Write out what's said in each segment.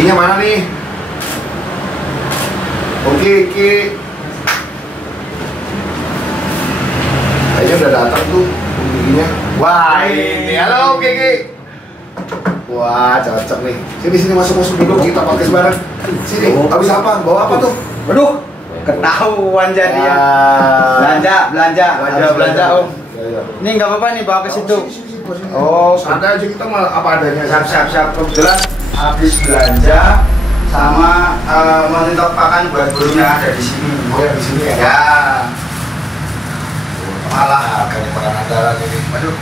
Giginya mana nih? Oke. Kayaknya udah datang tuh giginya. Wah, ini. Halo, Gigi. Wah, cocok nih. Sini masuk dulu, kita podcast bareng. Sini. Habis apa? Bawa apa tuh? Waduh, ketahuan jadi ya. Belanja Om. Ya. Ini nggak apa-apa nih bawa ke situ. Oh, santai aja, kita mah apa adanya. Siap. Kebetulan habis belanja sama monitor pakan buat burung yang ada di sini. Oh, ya di sini ya. Ya. Malah kayak makan andalan ini. Waduh.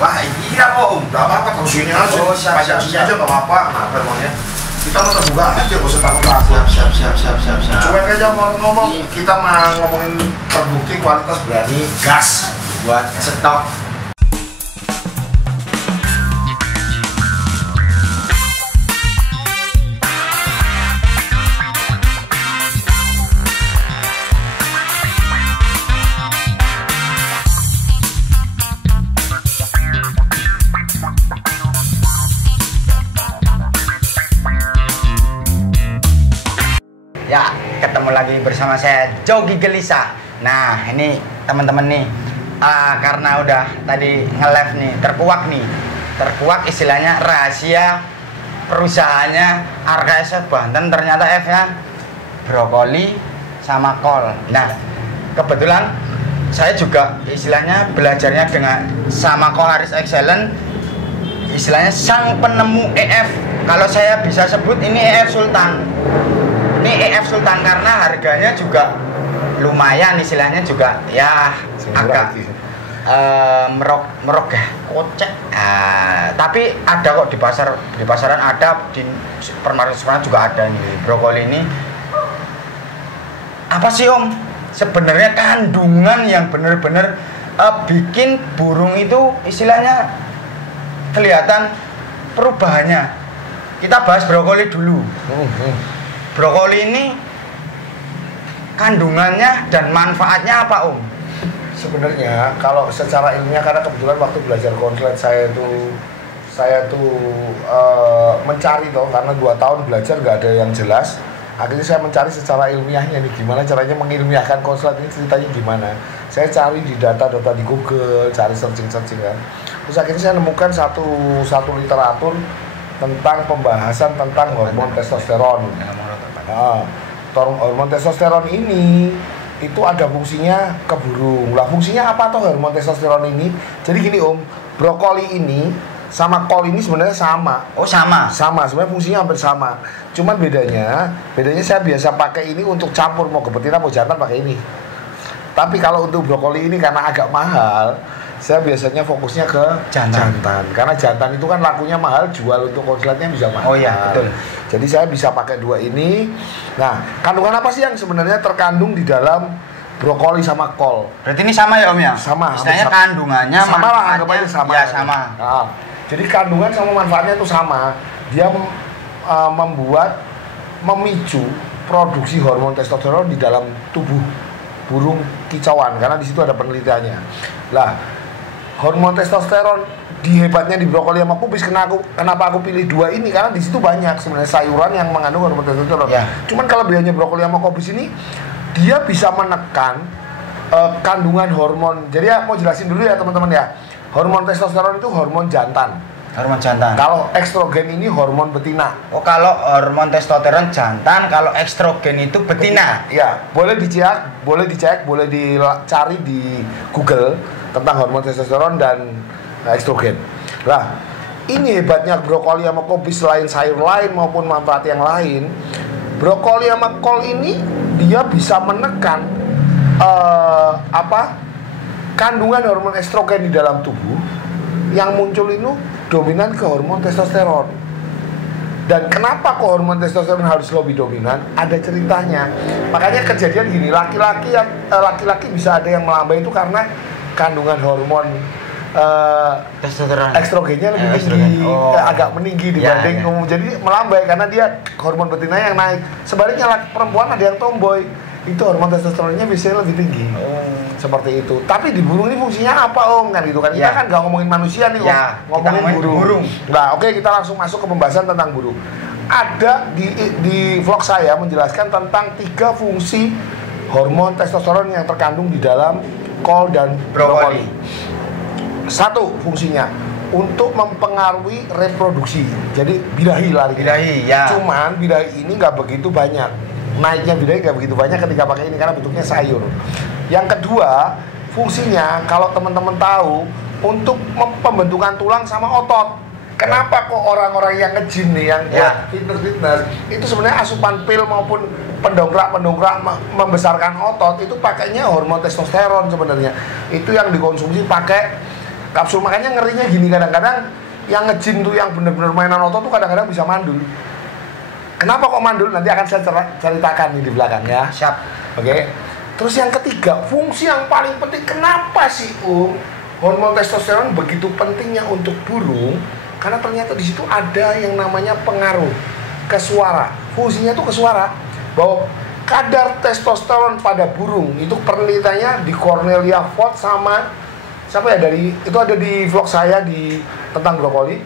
Wah, iya Om. Gak apa-apa, tahu sini aja. Oh, siap. Aja gak apa-apa. Kenapa emangnya? Kita mau terbuka aja, gak usah takut. Siap. Cuek aja mau ngomong. Kita mau ngomongin terbukti kualitas berani gas Buat stok. Ya, ketemu lagi bersama saya Jogi Gelisah. Nah, ini teman-teman nih, karena udah tadi nge-live nih, terkuak istilahnya rahasia perusahaannya RKS Banten, ternyata F-nya brokoli sama kol. Nah, kebetulan saya juga istilahnya belajarnya dengan sama Koharis Excellent, istilahnya sang penemu EF. Kalau saya bisa sebut ini EF Sultan. Ini EF Sultan karena harganya juga lumayan, istilahnya juga ya agak merok ya, kocek. Tapi ada kok di pasaran ada, di supermarket juga ada nih brokoli ini. Apa sih Om? Sebenarnya kandungan yang benar-benar bikin burung itu istilahnya kelihatan perubahannya. Kita bahas brokoli dulu. Brokoli ini kandungannya dan manfaatnya apa Om? Sebenarnya kalau secara ilmiah, karena kebetulan waktu belajar konslet saya tuh mencari toh, karena 2 tahun belajar nggak ada yang jelas. Akhirnya saya mencari secara ilmiahnya nih, gimana caranya mengilmiahkan konslet ini, ceritanya gimana. Saya cari di data-data di Google, cari searching kan. Terus akhirnya saya nemukan satu literatur tentang pembahasan tentang hormon testosteron. Hormon testosteron ini itu ada fungsinya ke burung. Lah fungsinya apa toh hormon testosteron ini? Jadi gini Om, brokoli ini sama kol ini sebenarnya sama. Oh sama? Sama, sebenarnya fungsinya hampir sama. Cuman bedanya saya biasa pakai ini untuk campur, mau ke betina mau jantan pakai ini. Tapi kalau untuk brokoli ini karena agak mahal, saya biasanya fokusnya ke jantan. Karena jantan itu kan lakunya mahal, jual untuk konsletnya bisa mahal. Oh iya, betul. Jadi saya bisa pakai 2 ini. Nah, kandungan apa sih yang sebenarnya terkandung di dalam brokoli sama kol? Berarti ini sama ya Om ya? Sama. Istilahnya kandungannya, sama lah, anggap aja sama. Ya sama. Nah, jadi kandungan sama manfaatnya itu sama. Dia memicu produksi hormon testosteron di dalam tubuh burung kicauan, karena di situ ada penelitiannya. Lah, hormon testosteron hebatnya di brokoli sama kubis. Kenapa aku pilih 2 ini? Karena di situ banyak sebenarnya sayuran yang mengandung hormon testosteron. Ya. Cuman kelebihannya brokoli sama kubis ini, dia bisa menekan kandungan hormon. Jadi ya mau jelasin dulu ya teman-teman ya. Hormon testosteron itu hormon jantan. Hormon jantan. Kalau estrogen ini hormon betina. Oh, kalau hormon testosteron jantan, kalau estrogen itu betina. Ya, boleh dicek, boleh dicari di Google tentang hormon testosteron dan estrogen. Lah, ini hebatnya brokoli sama kubis, selain sayur lain maupun manfaat yang lain. Brokoli sama kol ini dia bisa menekan kandungan hormon estrogen di dalam tubuh yang muncul itu dominan ke hormon testosteron. Dan kenapa kok hormon testosteron harus lebih dominan? Ada ceritanya. Makanya kejadian gini, laki-laki bisa ada yang melambai itu karena kandungan hormon testosteron, estrogennya lebih tinggi, agak meninggi dibanding ya. Jadi melambai karena dia hormon betina yang naik. Sebaliknya perempuan ada yang tomboy, itu hormon testosteronnya biasanya lebih tinggi. Seperti itu. Tapi di burung ini fungsinya apa Om? Kan gitu kan. Kita kan nggak ngomongin manusia nih Om, ngomongin burung. Nah, oke, kita langsung masuk ke pembahasan tentang burung. ada di vlog saya menjelaskan tentang 3 fungsi hormon testosteron yang terkandung di dalam kol dan brokoli. 1 fungsinya untuk mempengaruhi reproduksi. Jadi birahi lari. Birahi, ya. Cuman birahi ini nggak begitu banyak. Naiknya birahi nggak begitu banyak ketika pakai ini karena bentuknya sayur. Yang kedua, fungsinya kalau teman-teman tahu untuk pembentukan tulang sama otot. Kenapa kok orang-orang yang nge-gym nih, yang fitness itu sebenarnya asupan pil maupun pendongkrak membesarkan otot itu pakainya hormon testosteron sebenarnya. Itu yang dikonsumsi pakai kapsul. Makanya ngerinya gini, kadang-kadang yang nge-gym tuh yang bener-bener mainan otot tuh kadang-kadang bisa mandul. Kenapa kok mandul? Nanti akan saya ceritakan nih di belakang ya. Siap. Oke. Terus yang ketiga, fungsi yang paling penting, kenapa sih hormon testosteron begitu pentingnya untuk burung? Karena ternyata di situ ada yang namanya pengaruh ke suara. Fungsinya tuh ke suara. Bahwa kadar testosteron pada burung itu penelitiannya di Cornelia Vogt sama siapa ya, dari itu ada di vlog saya di tentang brokoli.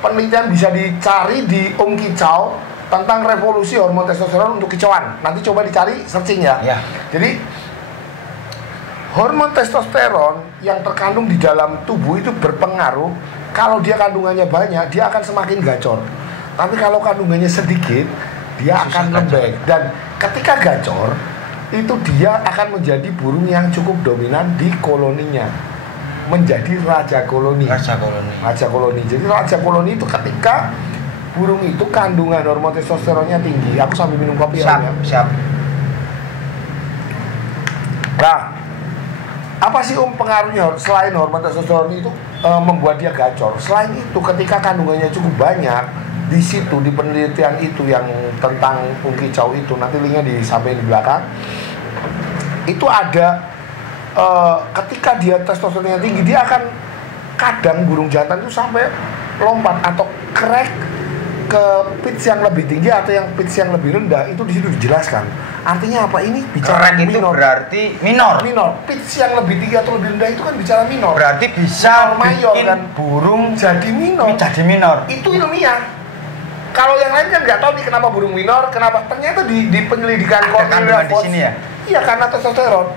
Penelitian bisa dicari di Kicau tentang revolusi hormon testosteron untuk kicauan. Nanti coba dicari, searching ya. Jadi hormon testosteron yang terkandung di dalam tubuh itu berpengaruh. Kalau dia kandungannya banyak, dia akan semakin gacor. Tapi kalau kandungannya sedikit, dia akan lembek. Dan ketika gacor, itu dia akan menjadi burung yang cukup dominan di koloninya. Menjadi raja koloni. Raja koloni. Jadi raja koloni itu ketika burung itu kandungan hormon testosteronnya tinggi. Aku sambil minum kopi ya. Siap. Nah, apa sih pengaruhnya selain hormon testosteron itu membuat dia gacor? Selain itu, ketika kandungannya cukup banyak di situ, di penelitian itu yang tentang kicau itu, nanti linknya disampaikan di belakang. Itu ada ketika dia testosteronnya tinggi, dia akan kadang burung jantan itu sampai lompat atau crack ke pitch yang lebih tinggi atau yang pitch yang lebih rendah. Itu di situ dijelaskan. Artinya apa? Ini bicara itu minor. Berarti minor. Pitch yang lebih tinggi atau lebih rendah itu kan bicara minor. Berarti bisa mayor bikin kan burung jadi minor. Itu ilmiah. Kalau yang lain kan nggak tahu nih kenapa burung minor, kenapa. Ternyata di penyelidikan Cornelia di sini ya. Iya, karena testosteron.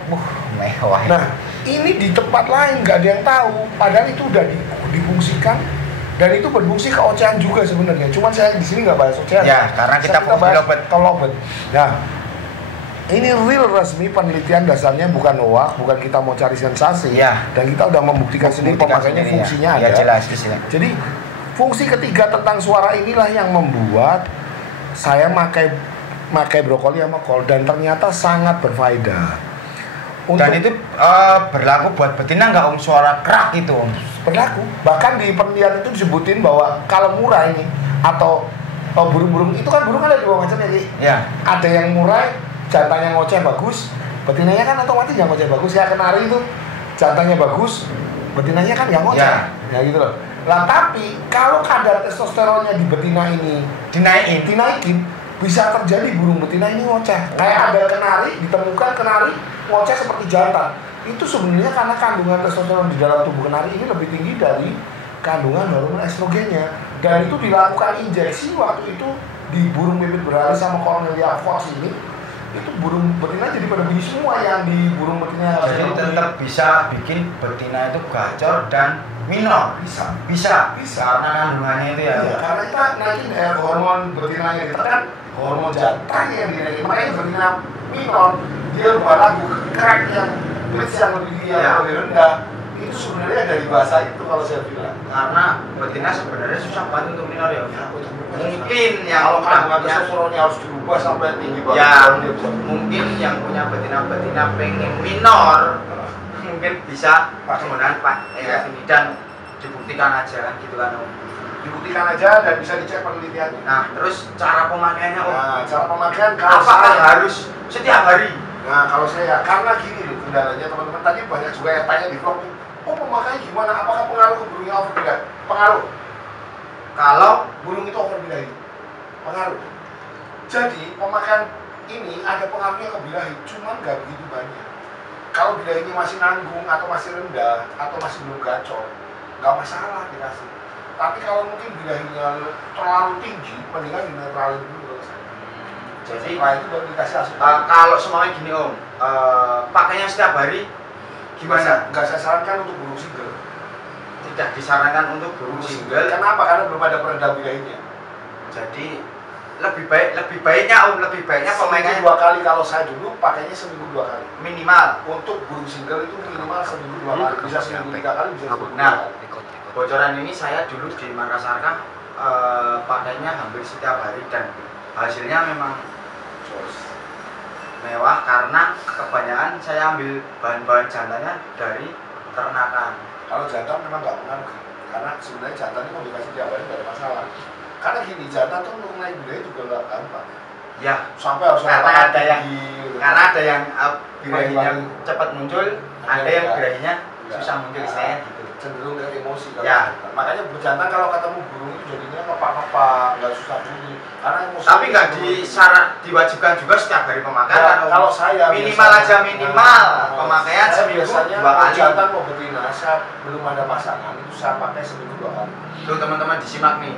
Mewah. Nah, ini di tempat lain nggak ada yang tahu. Padahal itu udah difungsikan. Dan itu berfungsi ke ocehan juga sebenarnya. Cuman saya di sini nggak bahas ocehan. Ya, karena kita bahas lobet. Nah, ini real resmi penelitian, dasarnya bukan hoax, bukan kita mau cari sensasi. Ya. Dan kita udah membuktikan sendiri pemakaiannya, fungsinya ada. Ya, jelas di sini. Jadi fungsi ketiga tentang suara inilah yang membuat saya pakai brokoli sama kol, dan ternyata sangat berfaedah. Dan itu berlaku buat betina nggak, suara kerak itu? Berlaku. Bahkan di penelitian itu disebutin bahwa kalau murai ini atau burung-burung itu kan, burung ada 2 macam ya, Ki. Ya. Ada yang murai, jantannya ngoceh bagus, betinanya kan otomatis yang ngoceh bagus. Ya, kenari itu jantannya bagus, betinanya kan nggak ngoceh. Ya gitu loh. Nah, tapi kalau kadar testosteronnya di betina ini dinaikin, bisa terjadi burung betina ini ngoceh. Kayak ada kenari, ditemukan kenari ngoceh seperti jantan. Itu sebenarnya karena kandungan testosteron di dalam tubuh kenari ini lebih tinggi dari kandungan hormon estrogennya. Dan itu dilakukan injeksi waktu itu di burung pipit berali sama Cornelia Vogt ini. Itu burung betina jadi pada bunyi semua yang di burung betina. Jadi tetap bisa bikin betina itu gacor dan minor. Bisa karena kandungannya itu ya. Iya, karena kita naikin hormon betina yang ditekan, hormon jantannya yang dinaikin. Makanya betina minor dia lupa lagu crack yang pitch yang lebih tinggi atau lebih rendah. Itu sebenarnya dari bahasa itu kalau saya bilang. Karena betina sebenarnya susah banget untuk minor ya. Mungkin yang kalau kandungan testosteronnya harus dirubah sampai tinggi banget. Ya, mungkin yang punya betina-betina pengen minor, mungkin bisa penggunaan ini dan dibuktikan aja kan gitu kan. Dibuktikan aja dan bisa dicek penelitiannya. Nah, terus cara pemakaiannya Nah, cara pemakaian kalau apakah saya harus setiap hari? Nah, kalau saya, karena gini loh kendalanya teman-teman, tadi banyak juga yang tanya di vlog nih, pemakaiannya gimana? Apakah pengaruh ke burungnya overbird? Pengaruh. Kalau burung itu overbird, pengaruh. Jadi pemakaian ini ada pengaruhnya ke birahi, cuman nggak begitu banyak. Kalau birahinya masih nanggung atau masih rendah atau masih belum gacor, nggak masalah dikasih. Tapi kalau mungkin birahinya terlalu tinggi, mendingan dinetralin dulu kalau saya. Jadi setelah itu baru dikasih asupan. kalau semuanya gini Om, pakainya setiap hari gimana? Nggak saya sarankan untuk burung single. Tidak disarankan untuk burung single. Kenapa? Karena belum ada peredam birahinya. Jadi lebih baiknya Om, lebih baiknya seminggu 2 kali. Kalau saya dulu pakainya seminggu 2 kali minimal. untuk burung single itu minimal seminggu 2 kali, bisa seminggu 3 kali, bisa seminggu 2 Nah, kali. bocoran ini saya dulu di Makassar kan pakainya hampir setiap hari dan hasilnya memang mewah karena kebanyakan saya ambil bahan-bahan jantannya dari ternakan. Kalau jantan memang nggak pengaruh, karena sebenarnya jantan ini mau dikasih tiap hari nggak ada masalah. Karena gini, jantan tuh untuk naik birahi juga nggak gampang. Ya, Sampai harus karena ada yang gitu. karena ada yang birahinya cepat muncul, ada yang ya. birahinya susah muncul istilahnya gitu. Cenderung ke emosi kalau Ya. jantan. Makanya berjantan kalau ketemu burung itu jadinya kepak-kepak, nggak susah bunyi. Karena emosi. Tapi nggak diwajibkan juga setiap hari pemakaian. Ya, kalau saya minimal biasanya, aja minimal pemakaian saya seminggu biasanya 2 kali. jantan mau betina, saya belum ada pasangan itu saya pakai seminggu 2 kali. Tuh teman-teman disimak nih,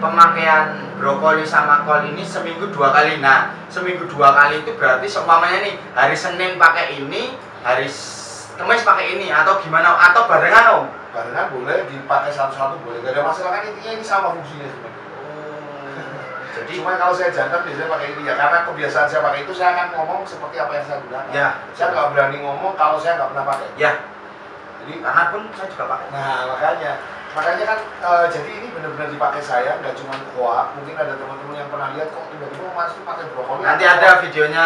pemakaian brokoli sama kol ini seminggu 2 kali. Nah, seminggu 2 kali itu berarti seumpamanya nih hari Senin pakai ini, hari Kamis pakai ini atau gimana, atau barengan Om? Barengan boleh, dipakai satu-satu boleh, gak ada masalah, kan intinya ini sama fungsinya sebenarnya. Jadi Cuma kalau saya jantan biasanya pakai ini ya, karena kebiasaan saya pakai itu saya akan ngomong seperti apa yang saya gunakan. ya, Saya nggak berani ngomong kalau saya nggak pernah pakai. ya, Jadi, karena pun saya juga pakai. nah makanya kan jadi ini benar-benar dipakai saya, nggak cuma hoak. Mungkin ada teman-teman yang pernah lihat kok tiba-tiba Mas tuh pakai brokoli. Nanti ada videonya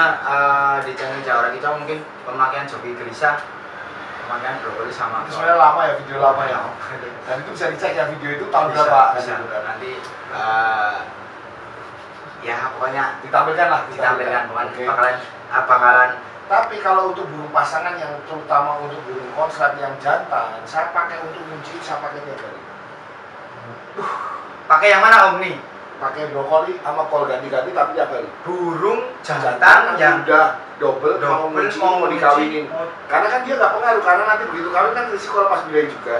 di channel Jawara kita, mungkin pemakaian Jogi Gelisah, pemakaian brokoli sama Itu kol. sebenarnya lama ya, video lama ya. Dan itu bisa dicek ya, video itu tahun berapa? Bisa. Nanti ya pokoknya Ditampilkan lah. ditampilkan Oke. bakalan. Tapi kalau untuk burung pasangan yang terutama untuk burung konslet yang jantan, saya pakai untuk kunci, saya pakai tiap hari. Pakai yang mana Om nih? Pakai brokoli sama kol ganti-ganti tapi tiap hari. Burung jantan yang udah double mau kunci, mau dikawinin. Karena kan dia nggak pengaruh, karena nanti begitu kawin kan risiko lepas birahi juga.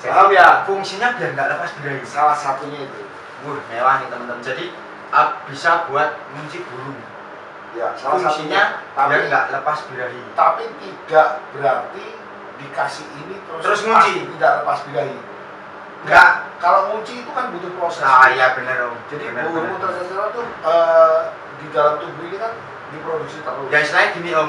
Jadi Paham ya? fungsinya biar nggak lepas birahi. Salah satunya itu. Mewah nih teman-teman. Jadi bisa buat ngunci burung. Ya, salah Fungsinya satunya. biar nggak lepas birahi. Tapi tidak berarti dikasih ini terus ngunci. pasti tidak lepas birahi. Nggak. Kalau ngunci itu kan butuh proses. Ah iya benar Om. Jadi Benar, hormon benar. testosteron tuh di dalam tubuh ini kan diproduksi terus. Ya istilahnya gini Om.